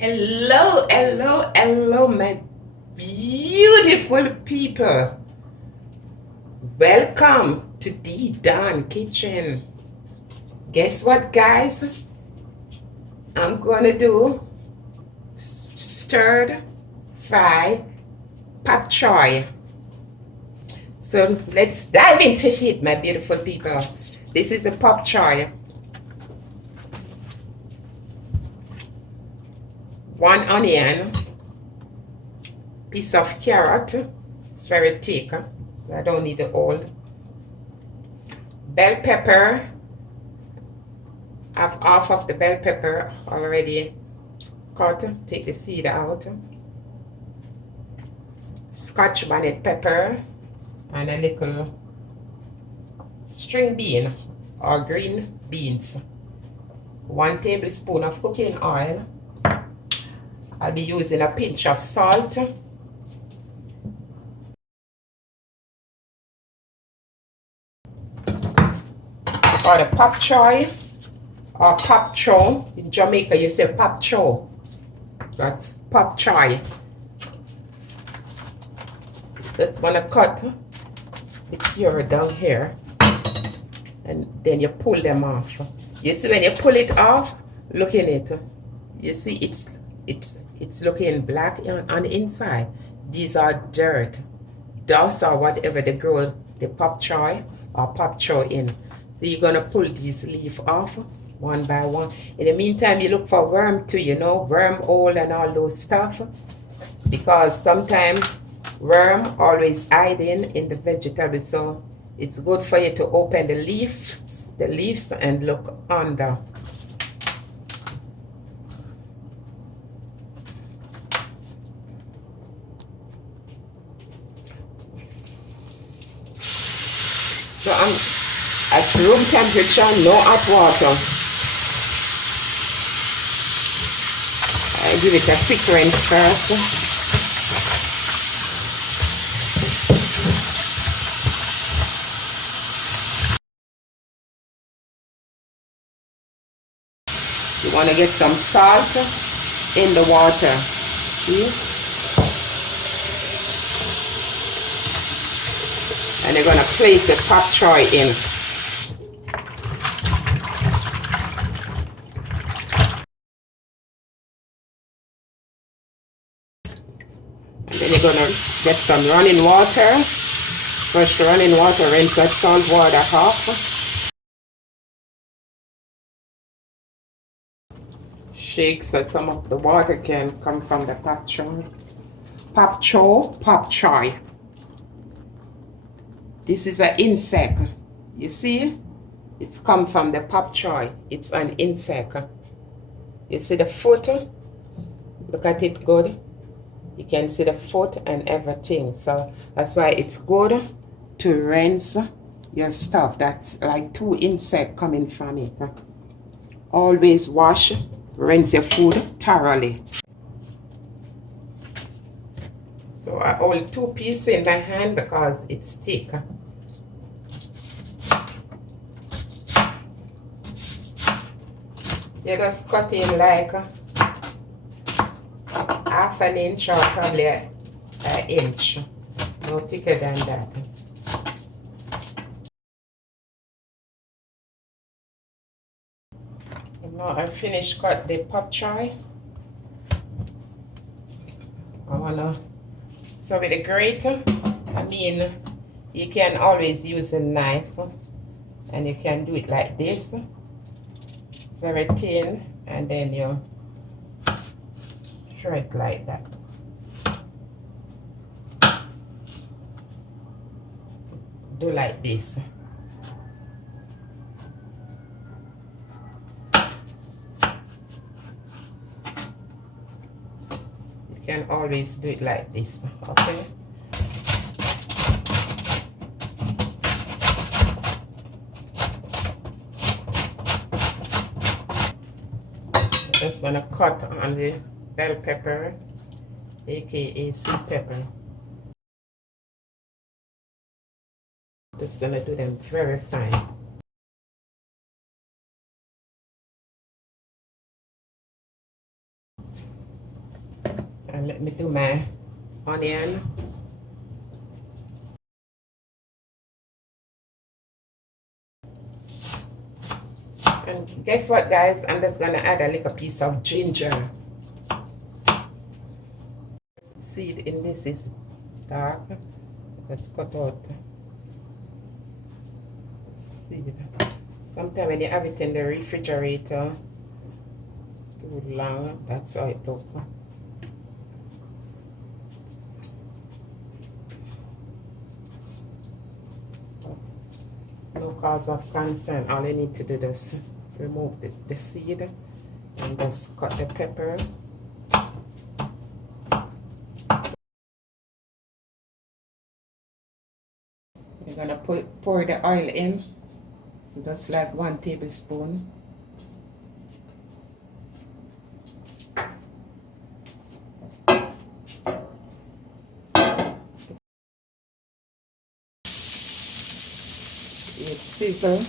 Hello, hello, hello, my beautiful people. Welcome to the Dawn Kitchen. Guess what, guys? I'm gonna do stirred fry pop choy. So let's dive into it, my beautiful people. This is a pop choy. 1 onion, piece of carrot. It's very thick. I don't need the old. Bell pepper. I have half of the bell pepper already cut. Take the seed out. Scotch bonnet pepper and a little string bean or green beans. 1 tablespoon of cooking oil. I'll be using a pinch of salt. For the pop choy or pop cho, in Jamaica you say pop cho. That's pop choy. Just wanna cut the pure down here, and then you pull them off. You see when you pull it off, look in it. You see it's looking black on the inside. These are dirt, dust, or whatever they grow the pop choy or pop cho in. So you're gonna pull these leaves off one by one. In the meantime, you look for worm too, wormhole and all those stuff, because sometimes worm always hiding in the vegetables. So it's good for you to open the leaves and look under. So I'm at room temperature, no hot water. I give it a quick rinse first. You want to get some salt in the water. See? And you're going to place the pop choy in. And then you're going to get some running water. Fresh running water, rinse that salt water off. Shake so some of the water can come from the pop choy. Pop choy. This is an insect. You see? It's come from the pop choy. It's an insect. You see the foot? Look at it good. You can see the foot and everything. So that's why it's good to rinse your stuff. That's like 2 insects coming from it. Always wash, rinse your food thoroughly. So I hold 2 pieces in my hand because it's thick. You just cut in like half an inch or probably an inch. No thicker than that. Now I finished cut the pop choy. So with the grater, you can always use a knife, and you can do it like this, very thin, and then you shred like that. Do like this. You can always do it like this, okay? Just want to cut on the bell pepper, aka sweet pepper. Just gonna do them very fine. And let me do my onion. And guess what, guys? I'm just gonna add a little piece of ginger. Seed in this is dark. Let's cut out seed. Sometimes when you have it in the refrigerator too long, that's how it looks. No cause of concern. All you need to do is remove the seed and just cut the pepper. You're gonna pour the oil in. So that's like 1 tablespoon. It sizzle.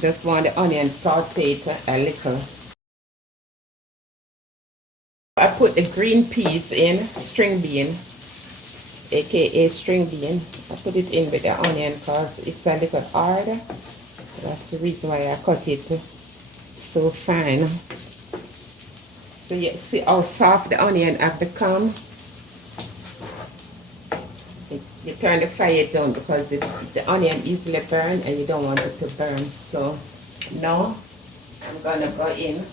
Just want the onion sauteed a little. I put the green peas in, string bean, aka string bean. I put it in with the onion because it's a little hard. That's the reason why I cut it so fine. So you see how soft the onion have become. You turn the fire down because the onion easily burn and you don't want it to burn. So now I'm gonna go in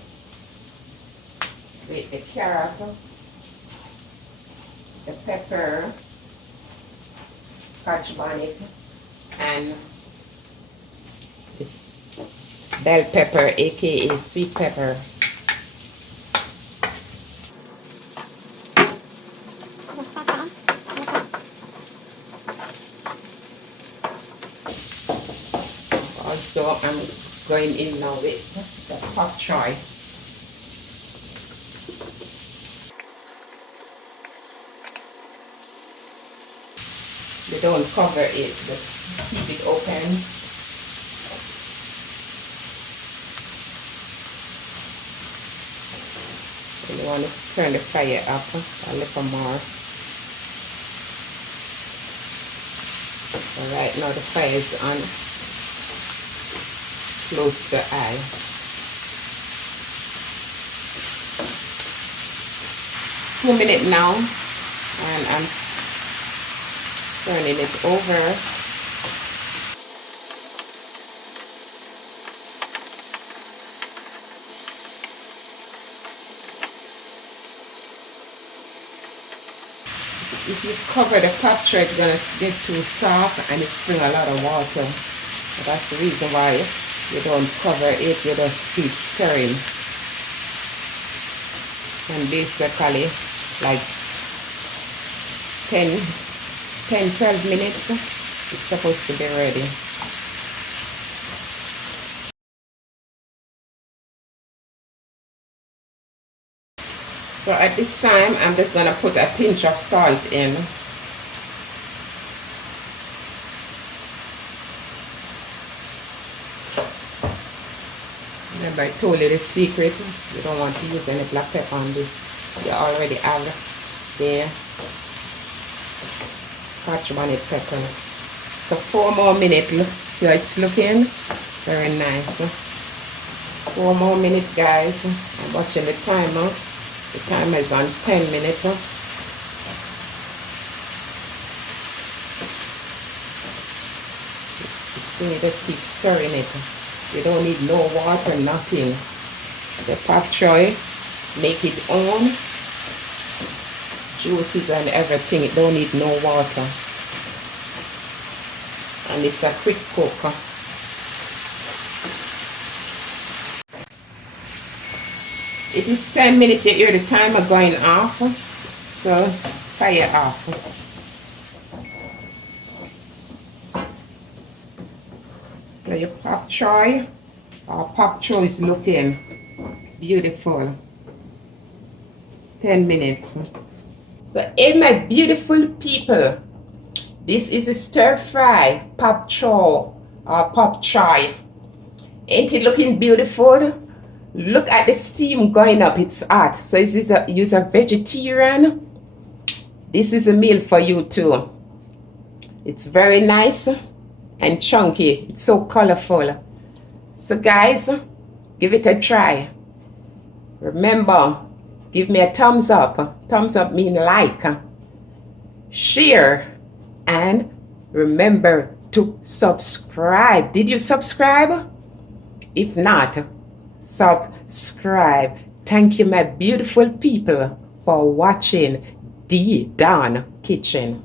with the carrot, the pepper, scotch bonnet, and this bell pepper, aka sweet pepper. Also, I'm going in now with the pak choy. You don't cover it, just keep it open. And you want to turn the fire up a little more. So right now the fire is on close to eye. Two minutes now, and I'm turning it over. If you cover the pak choy, it's gonna get too soft and it's bring a lot of water. So that's the reason why you don't cover it, you just keep stirring. And basically, like 10-12 minutes, it's supposed to be ready. So at this time, I'm just gonna put a pinch of salt in. Remember, I told you the secret. You don't want to use any black pepper on this. You already have the scotch bonnet pepper. So 4 more minutes. See how it's looking? Very nice. 4 more minutes, guys. I'm watching the timer. The timer is on 10 minutes. You just keep stirring it. You don't need no water, nothing. The pak choy, make it own juices and everything. It don't need no water. And it's a quick cook. It is 10 minutes, you hear the timer going off. So fire off. So your pak choy, our pak choy is looking beautiful. 10 minutes. So hey my beautiful people, this is a stir fry pak choy or pak choy. Ain't it looking beautiful? Look at the steam going up. It's hot. So is this you're a vegetarian? This is a meal for you too. It's very nice and chunky. It's so colorful. So guys, give it a try. Remember, give me a thumbs up. Thumbs up mean like. Share. And remember to subscribe. Did you subscribe? If not, subscribe. Thank you, my beautiful people, for watching The Dawn Kitchen.